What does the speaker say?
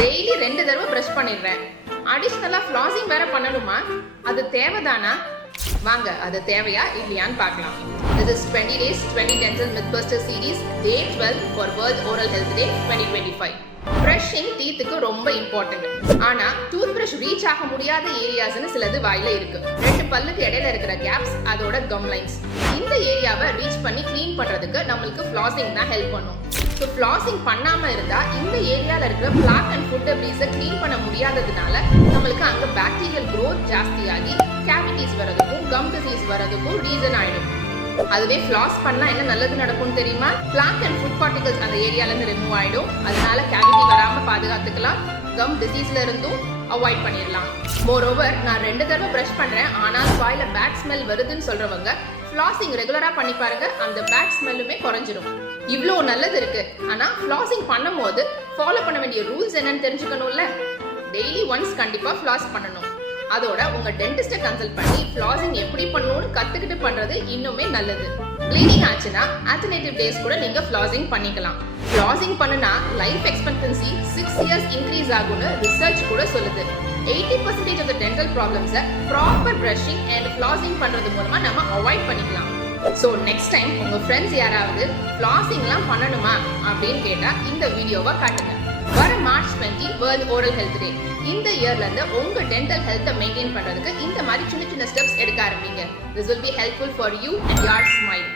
Daily 2 தடவை brush பண்ணிடுறேன். அடிஷனலா flossing வேற பண்ணணுமா? அது தேவைதானா? வாங்க அது தேவையா இல்லையான்னு பார்க்கலாம். This is 20 days 20 dental mythbuster series day 12 for World Oral Health Day 2025. Brushing டீத்துக்கு ரொம்ப இம்பார்ட்டன்ட். ஆனா டூத் பிரஷ் ரீச் ஆக முடியாத ஏரியாஸ்னு சிலது வாயில இருக்கு. 2 பல்லுக்கு இடையில இருக்கிற கேப்ஸ், அதோட கம் லைன்ஸ். இந்த ஏரியாவை ரீச் பண்ணி க்ளீன் பண்றதுக்கு நம்மளுக்கு ஃப்ளாசிங் தான் ஹெல்ப் பண்ணும். ஸோ ஃப்ளாசிங் பண்ணாம இருந்தா இந்த ஏரியால இருக்கிற பிளாக் அண்ட் ஃபுட் டெப்ரிஸை க்ளீன் பண்ண முடியாததுனால நம்மளுக்கு அங்க பாக்டீரியல் growth ஜாஸ்தியாகி கேவிட்டிஸ் வரதுக்கும் கம் டிசீஸ் வரதுக்கும் ரீசன் ஆயிடும். அதுவே ஃப்ளாஸ் பண்ணா என்ன நல்லது நடக்கும்னு தெரியுமா? பிளாக் அண்ட் ஃபுட் பார்ட்டிகல்ஸ் அந்த ஏரியால இருந்து ரிமூவ் ஆயிடும். அதனால கேவிட்டி வராம பாதுகாத்துக்கலாம். கம் டிசீஸ்ல இருந்தும் அவாய்ட் பண்ணிடலாம். மோரோவர் நான் 2 தடவை பிரஷ் பண்றேன் ஆனாலும் வாயில பேட் ஸ்மெல் வருதுன்னு சொல்றவங்க ஃப்ளாசிங் ரெகுலரா பண்ணி பாருங்க. அந்த பேட் ஸ்மெல்லுமே குறைஞ்சிரும். இவ்வளோ நல்லது இருக்கு. ஆனா ஃப்ளாசிங் பண்ணும்போது ஃபாலோ பண்ண வேண்டிய ரூல்ஸ் என்னன்னு தெரிஞ்சுக்கணும்ல. டெய்லி ஒன்ஸ் கண்டிப்பா ஃப்ளாஸ் பண்ணணும். அதோட உங்க டென்டிஸ்ட கன்சல்ட் பண்ணி ஃப்ளாசிங் எப்படி பண்ணணும்னு கத்துக்கிட்டு பண்றது இன்னுமே நல்லது. ப்ளீடிங் ஆச்சுன்னா ஆல்டர்னேட்டிவ் டேஸ் கூட நீங்க ஃப்ளாசிங் பண்ணிக்கலாம். ஃப்ளாசிங் பண்ணுனா லைஃப் எக்ஸ்பெக்டன்சி 6 இயர்ஸ் இன்க்ரீஸ் ஆகும்னு ரிசர்ச் கூட சொல்லுது. 80% ஆஃப் த டென்டல் ப்ராப்ளம்ஸை ப்ராப்பர் பிரஷிங் அண்ட் ஃப்ளாசிங் பண்றது மூலமா நம்ம அவாய்ட் பண்ணிக்கலாம். ஸோ நெக்ஸ்ட் டைம் உங்க ஃப்ரெண்ட்ஸ் யாராவது ஃப்ளாசிங்லாம் பண்ணணுமா அப்படின்னு கேட்டா இந்த வீடியோவை காட்டுங்க. வர March 20 World Oral Health Day. இந்த இயர்ல இருந்து உங்க டென்டல் ஹெல்த்தை மெயின்டைன் பண்றதுக்கு இந்த மாதிரி சின்ன சின்ன ஸ்டெப்ஸ் எடுக்க ஆரம்பிங்க. This will be helpful for you and your smile.